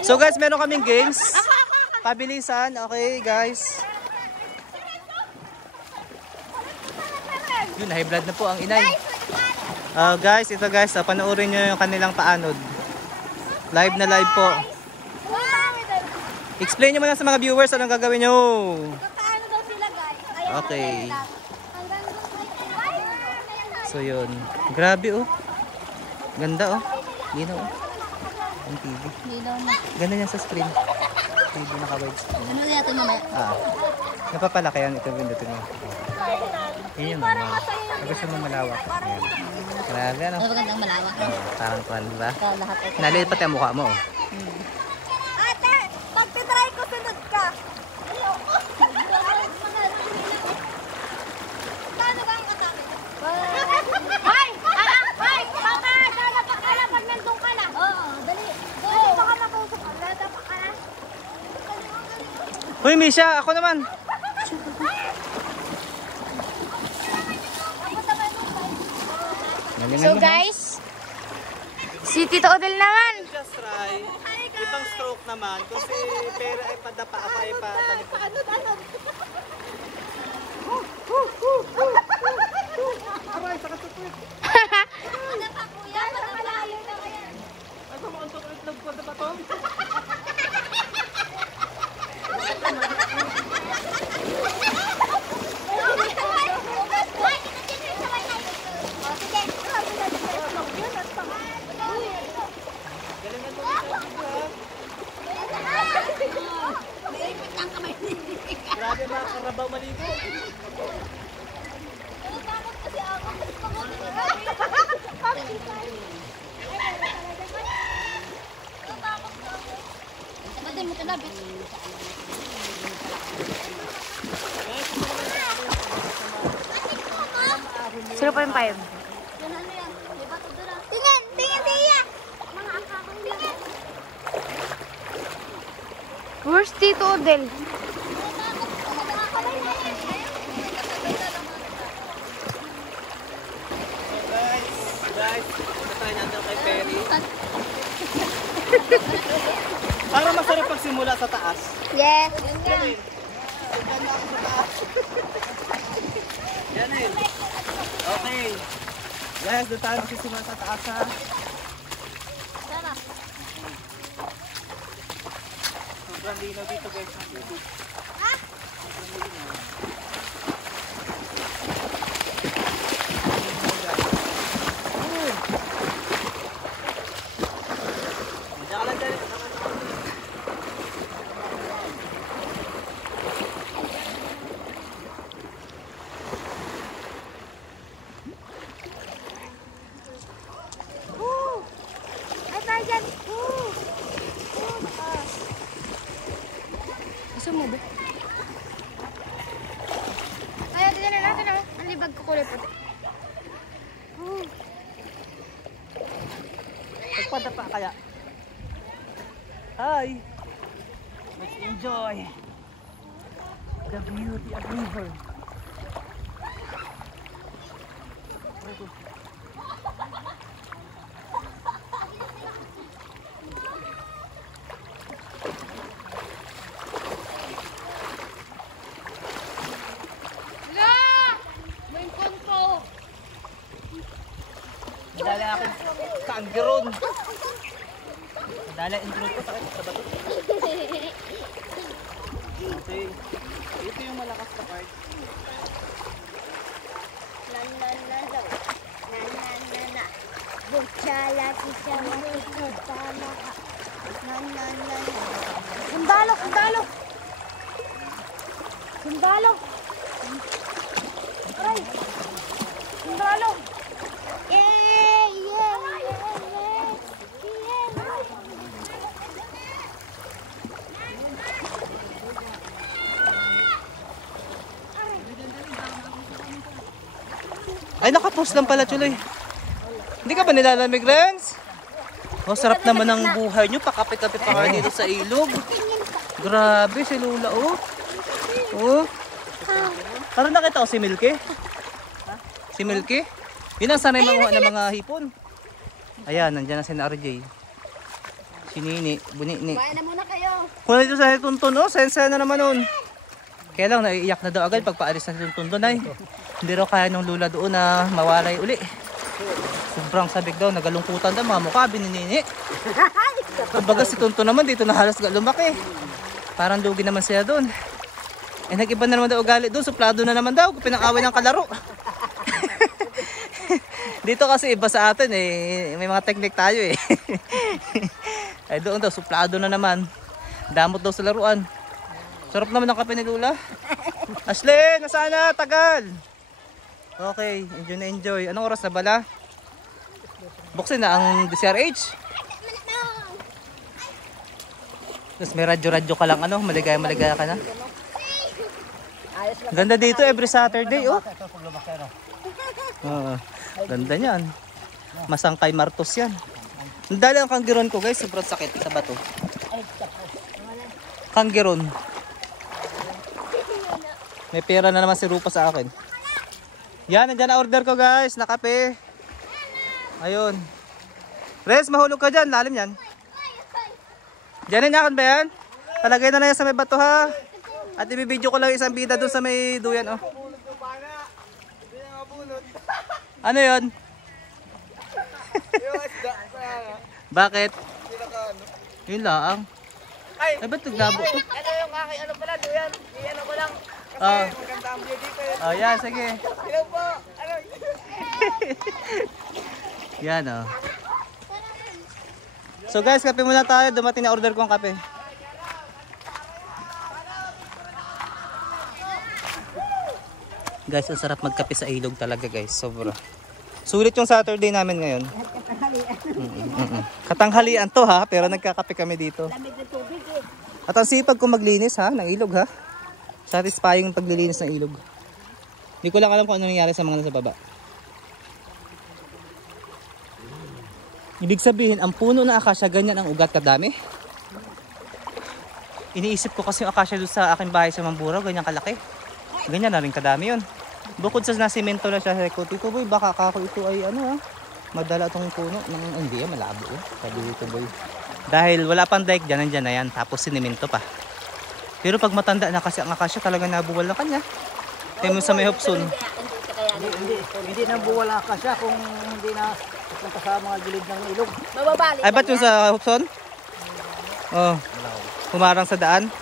So guys, meron kaming games. Pabilisan. Okay guys. Yun, high blood na po ang inay. Guys, ito guys, panoorin nyo yung kanilang paanod. Live na live po. Explain nyo muna sa mga viewers anong gagawin nyo. Paano daw sila guys? Okay. So yun. Grabe oh. Ganda oh. Lino oh. Ang TV. Ganda niya sa screen. TV naka-wide screen. Ano natin mamaya? Napapalaki yan. Ito pindutin mo. Yun yung mga. Gusto mo malawak. Ayan. Grabe ano. Magandang malawak. Parang kwan ba? Lahat. Nalilit pati ang mukha mo oh. Ate, pagtitry ko sunod ka. Paano ba ang atake? Hoy! Hoy! Baka dalapak ka na pag nandun ka na. Oo, dali. Dali, baka makausap ka. Dalapak ka na. Hoy Misha, ako naman. So guys, si Tito Odel naman. Just try. Ibang stroke naman kasi pera ay padapa pa ay patanik. Aray, sakit sa puwet. Kuya, malayo na kaya. Ano mo ang sakit ng puwet ba to? Grabe mga karabaw maligo. Batin mo tinabit. 0.5. Tingin! Tingin siya! Mga akakong tingin! Where's Tito Odel? Guys, punta tayo natin kay Perry. Para masarap pagsimula sa taas. Yes! Yan na ako sa taas. Yan eh. Okay. Guys, doon tayo magsisimula sa taas ha. Sarap! Sobrang linaw dito guys. Ha? Sobrang linaw. Gusto mo ba? Ayaw, tignan na natin oh. Ang libag ko kulay puti. Pagpadapa kaya. Hi! Let's enjoy the beauty of river. Dala akin kaanggeron. Dala intro ko sakit sa bato. Okay. Ito yung malakas na part. Nananalo. Nananana. Bukala kita makikutama ka. Nananana. Sundalo! Sundalo! Sundalo! Aray! Sundalo! Yay! Yay! Ay, nakapost lang pala, Chuloy. Hindi ka ba nilalamig, Renz? Oh, sarap naman ng buhay nyo. Pakapit-kapit pa kayo dito sa ilog. Grabe, si Lula, oh. Oh. Parang nakita ko si Milky. Si Milky. Yun ang sanay manguha ng mga hipon. Ayan, nandiyan na si RJ. Si Nini, Bunini. Kumain na muna kayo. Kung dito sa Tuntun, oh, sensa na naman nun. Kaya lang, naiiyak na daw agad pag paalis na si Tuntun ay. Hindi raw kaya nung lula doon na mawalay uli. Sobrang sabik daw, nagalungkutan daw mga mukha, bininini. Kumbaga si Tuntun naman dito na halos lumaki. Parang lugi naman siya doon. Eh nag-iba na naman daw ugali doon, suplado na naman daw, pinang-away ng kalaro. Dito kasi iba sa atin eh, may mga teknik tayo eh. Ay doon daw, suplado na naman. Damot daw sa laruan. Sarap naman ang kape ni Lula. Ashley, nasaan na? Tagal. Okay, enjoy na enjoy. Anong oras na bala? Buksin na ang DCRH. Tapos may radyo-radyo ka lang ano, maligaya ka na. Ganda dito every Saturday oh. Oo, ganda niyan. Masangkay Martos yan. Dali ang kanggiron ko guys, sobrang sakit sa bato. Kanggiron. May pera na naman si Rupa sa akin. Yan, nandiyan na order ko guys, na kape. Ayun. Res, mahulog ka dyan, lalim yan. Diyan na ba yan? Palagay na yan sa may bato ha. At ibibidyo ko lang isang bida doon sa may duyan oh. Ano yun? Bakit? Yun lang. Ay, ba't naglabo to? Ano yung aking ano pala, duyan? Ano ko lang. Kasi maganda ang view dito. Oh, yan, sige. Hello po. Ano? Yan oh. So guys, kape muna tayo. Dumating na order ko ang kape. Guys, ang sarap magkape sa ilog talaga guys. Sobra. Sulit yung Saturday namin ngayon. Katanghalian to ha, pero nagkakape kami dito. At ang sipag kong maglinis ha, ng ilog ha. Satisfying yung paglilinis ng ilog. Hindi ko lang alam kung ano nangyari sa mga nasa baba. Ibig sabihin, ang puno ng akasya, ganyan ang ugat kadami. Iniisip ko kasi yung akasya doon sa aking bahay sa Mamburao, ganyan kalaki. Ganyan na rin kadami yun. Bukod sa nasimento na siya, sabi ko, Tito Boy, baka kako ito ay ano madala itong puno. Hindi malabo sabi Tito Boy. Dahil wala pang dike dyan, nandyan na yan. Tapos sinimento pa. Pero pag matanda na kasi ang akasya, talaga nabuwal na kanya. Kaya mo sa may Hopson. Hindi na buwala ka siya kung hindi na punta sa mga gilid ng ilog. Mababalik. Ay, ba't yung sa Hopson? Oh, humarang sa daan.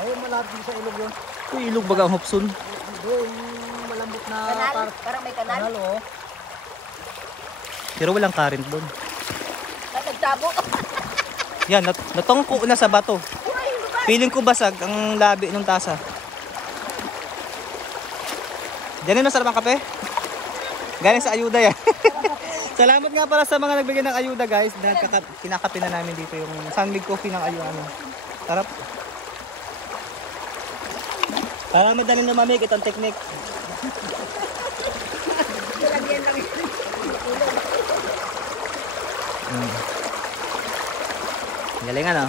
Ayun, malapit sa ilog yun. Uy, ilog baga ang Hopson. Doon, malambot na Kanal? Parang may kanal? kanal oh. Pero walang current doon. Nagtabo. Yan, natongko na sa bato. Feeling ko basag ang labi ng tasa. Diyan yung masarap ang kape. Galing sa ayuda yan. Salamat nga para sa mga nagbigay ng ayuda guys. Kinakape na namin dito yung Sunmig Coffee ng ayuda. Sarap. Para madaling lumamig itong technique. Galing ano?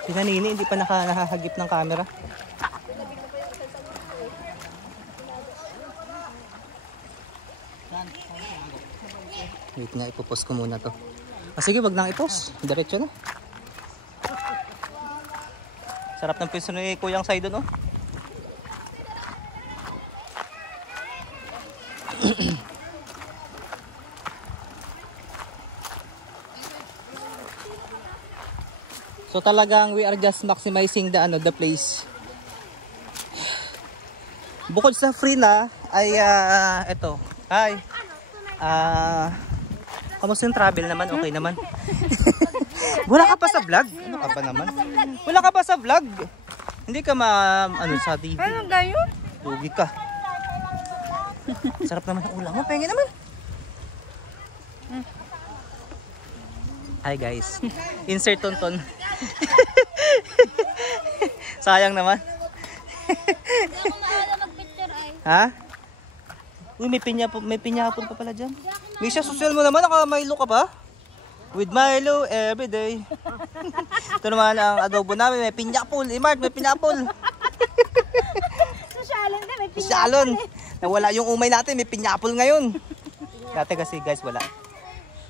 Si Nanini hindi pa nakahagip ng camera. Wait nga, ipopost ko muna to. Sige, wag nang ipost. Diretso na. Sarap ng pwesto ni Kuyang Sai doon, oh. So talagang we are just maximizing the place. Bukod sa free na ay ito. Hi. Kamusta yung travel naman? Okay naman. Wala ka pa sa vlog? Ano ka pa naman? Wala ka pa sa vlog? Hindi ka sa TV. Ano gayon? Lugi ka. Sarap naman ang ulam mo. Pengen naman. Hi guys. Insert tonton. Sayang naman. Hindi ako maaala mag-picture ay. Ha? Uy, may pinya hapon pa pala dyan. Misha, social mo naman. Naka-Milo ka pa? With Milo everyday. Ito naman ang adobo namin. May pinyapol. Imart, may pinyapol. Sosyalon din, may Salon. Nawala yung umay natin. May pinyapol ngayon. Dati kasi guys, wala.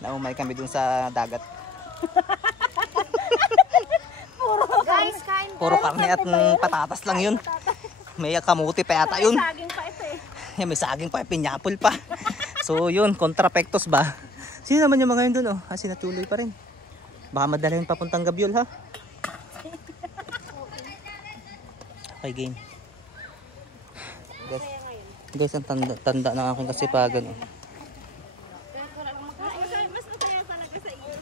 Naumay kami dun sa dagat. Guys, kain. Puro karne at patatas lang yun. May kamuti pa yata yun. Saging pa ito eh. May saging pa, pinyapol pa. So yun, kontrapektos ba? Sino naman yung mga yun dun, oh? Kasi natuloy pa rin. Baka madala yung papuntang Gabyol, ha? Okay, game. Guys, ang tanda ng aking kasipagan, oh. Mas masaya talaga sa iyo.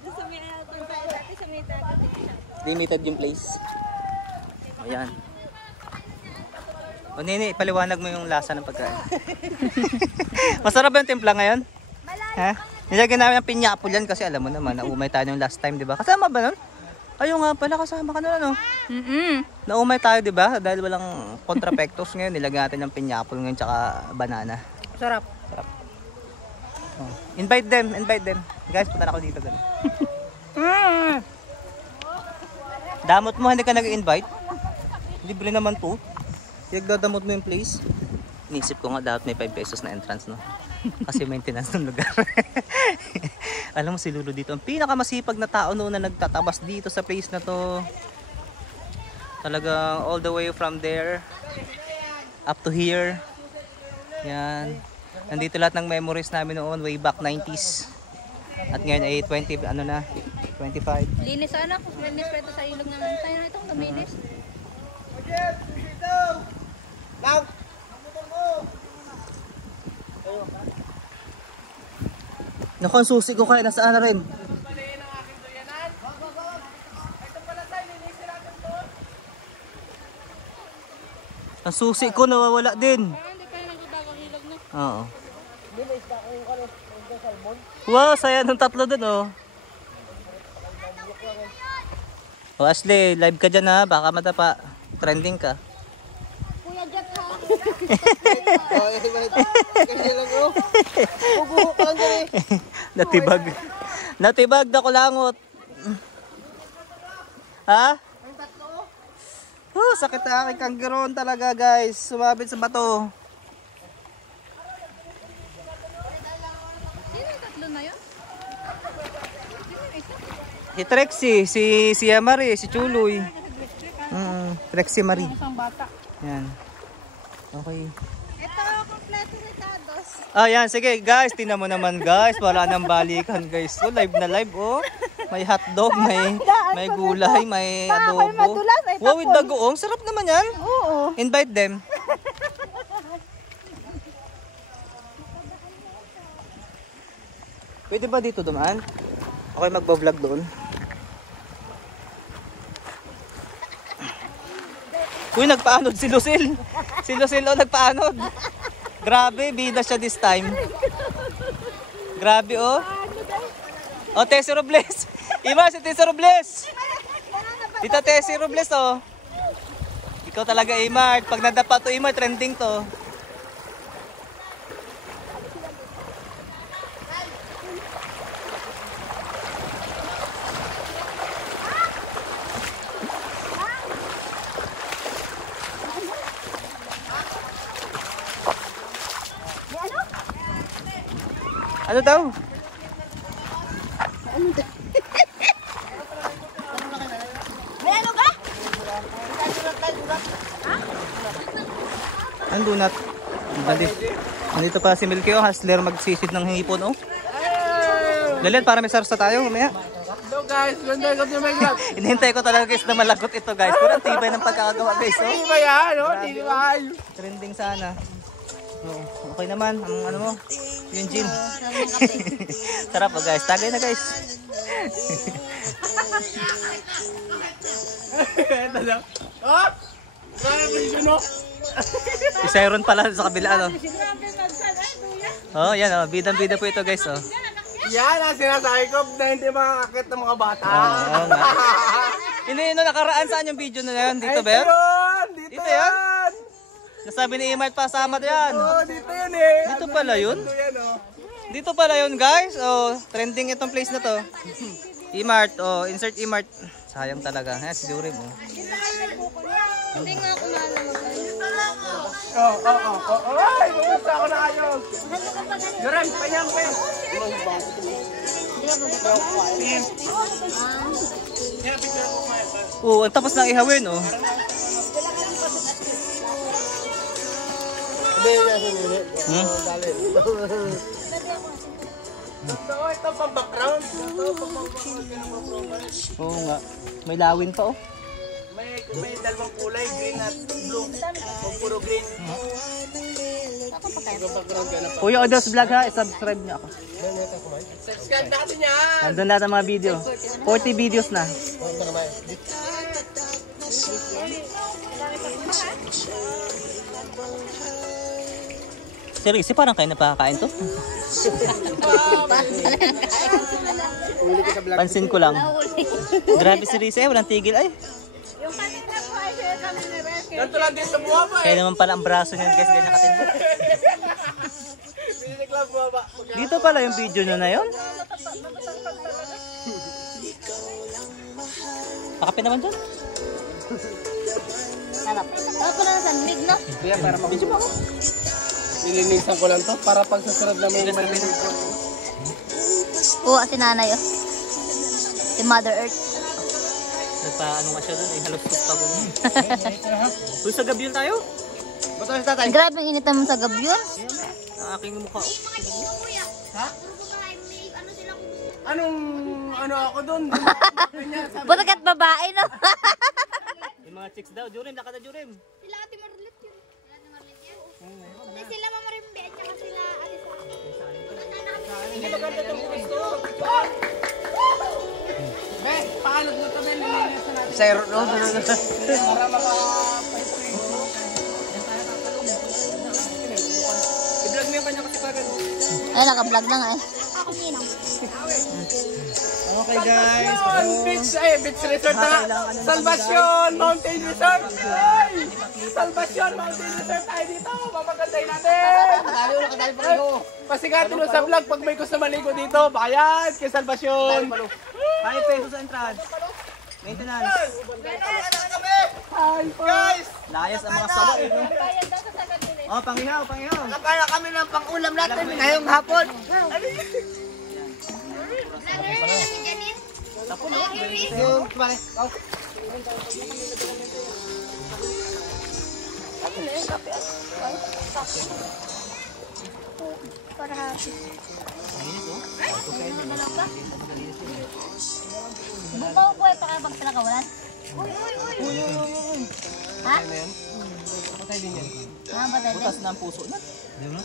Mas sa may dati sa may dagat. Limited yung place. Ayan. O Nini, paliwanag mo yung lasa ng pagkain. Masarap ba yung timpla ngayon? Ha? Nilagyan namin ang pinyapol yan kasi alam mo naman, naumay tayo yung last time, di ba? Kasama ba nun? Ayun nga pala, kasama ka na no? Naumay tayo, di ba? Dahil walang kontrapektos ngayon, nilagyan natin ng pinyapol ngayon tsaka banana. Sarap. Sarap. Oh. Invite them. Guys, punta na ako dito. Damot mo, hindi ka nag-invite? Libre naman to. Nagdadamot mo yung place. Inisip ko nga dapat may 5 pesos na entrance, no? Kasi maintenance ng lugar. Alam mo si Lulu dito, ang pinakamasipag na tao noon na nagtatabas dito sa place na to. Talagang all the way from there up to here. Yan. Nandito lahat ng memories namin noon way back 90s. At ngayon ay 25. Linis sana, linis pa ito sa ilog ng tayo na itong luminis. Naku, ang susi ko kaya nasaan na rin. Ang susi ko nawawala din. Oo. Wow, saya ng tatlo dun, oh. Oh, Ashley, live ka dyan, ha. Baka madapa. Trending ka. Kuya Jeff ha. Natibag. Natibag na kulangot. Ha? Oh, sakit na aking kanggeron talaga, guys. Sumabit sa bato. Sino yung tatlo na yun? Si Trexie, si Amari, si Chuloy. Trexie Marie. Isang bata. Yan. Okay. Ito, kompleto retados. Ah, yan. Sige, guys. Tingnan mo naman, guys. Wala nang balikan, guys. So, live na live, oh. May hotdog, may gulay, may adobo. Wow, with bagoong. Sarap naman yan. Oo. Invite them. Pwede ba dito dumaan? Okay, magbablog doon. Uy, nagpaanod si Lucille. Si Lucille, oh, nagpaanod. Grabe, bida siya this time. Grabe, oh. Oh, Tessie Robles. Ima, si Tessie Robles. Dito, Tessie Robles, oh. Ikaw talaga, Imart. Pag nadapa to, Imart, trending to. Ano daw? May ano ka? Ang donut. Nandito pa si Milky, oh. Hustler magsisid ng hipon, oh. Lalit, para may sarsa tayo. Mamaya. Hello guys, ganda ko yung mag-vlog. Inihintay ko talaga, guys, na malagot ito, guys. Pero ang tibay ng pagkakagawa, guys, oh. Di ba yan? Di ba? Trending sana. Oh, okay naman. Ang ano mo? Yung gin. Sarap, oh, guys. Tagay na, guys. Oh! Kaya mo yun, no? Si Siron pala sa kabila, ano? Oh, yan, oh. Bidang-bida po ito, guys, oh. Yan ang sinasabi ko na hindi makakakit ng mga bata. Oo nga. Hindi, no, nakaraan saan yung video na yan? Dito ba yan? Dito yan! Nasabi ni Imart pa, sama yan. Oo, dito yan eh. Dito pala yun? Dito yan, oh. Dito pala yun guys. Oh, trending itong place na to. E-Mart. Oh, insert E-Mart. Sayang talaga. Ayan si Jurem. Oh. Hindi nga ako nalaman. Ay, bumusta ako na kayo. Jurem, panyang pe. Oh, ang tapos ng ihawin oh. Hmm? Ito pang background. Oo nga. May lawin pa oh. May dalawang kulay, green at blue. O puro green. Kuya Odos Vlog ha, subscribe niyo ako. Subscribe natin yan. Nandun lahat ang mga video. 40 videos na. Seriously, parang kayo napakakain to. Pansin ko lang. Grabe si Rize, walang tigil ay. Yung kanina po ay sila kami ni Rescue. Ganito lang din sa buha pa Kaya naman pala ang braso niyan guys, ganyan katindi. Pinitik lang buha pa. Dito pala yung video nyo na yun. Pakape naman dyan. Sarap. Sarap ko lang sa lamig, no? Kaya para mag-video mo ako. Nilinisan ko lang to para pag susunod na may Oo, si nanay, oh. Si Mother Earth. Nagpa-ano nga siya dun eh, halos pa ganun. Uy, sa gabi yun tayo. Bato si tatay. Grabe ang init naman sa gabi yun. Ang aking mukha. Ha? Anong ano ako doon? Putagat babae, no? Yung mga chicks daw, Jurim, lakad na Jurim. Sila Ate Marlet yun. Sila Mama Rimbe at saka sila Ate Sa. Hindi maganda itong gusto. Be, paano dito ba nilinisan natin? Sir, no? Para maka-pay-pay. I-vlog mo yung kanya kasi pagod. Ay, naka-vlog na nga eh. Ako ninang. Okay guys. Beach resort na. Salvacion Mountain Resort. Ay! Salvacion Mountain Resort tayo dito. Mamagantay natin. Pasigatin mo sa vlog pag may gusto maligo dito. Bayad kay Salvacion. 5 pesos sa entrance. Maintenance. Hi guys! Layas ang mga sawa eh. No? Oh, pangihaw, pangihaw. Nakaya kami ng pang-ulam natin ngayong hapon. Tapo no? Yung kumare. Para happy. Bukaw po eh, pakapag pinakawalan. Uy. Ha? Patay din yan. Patay din. Butas na ang puso na. Di ba?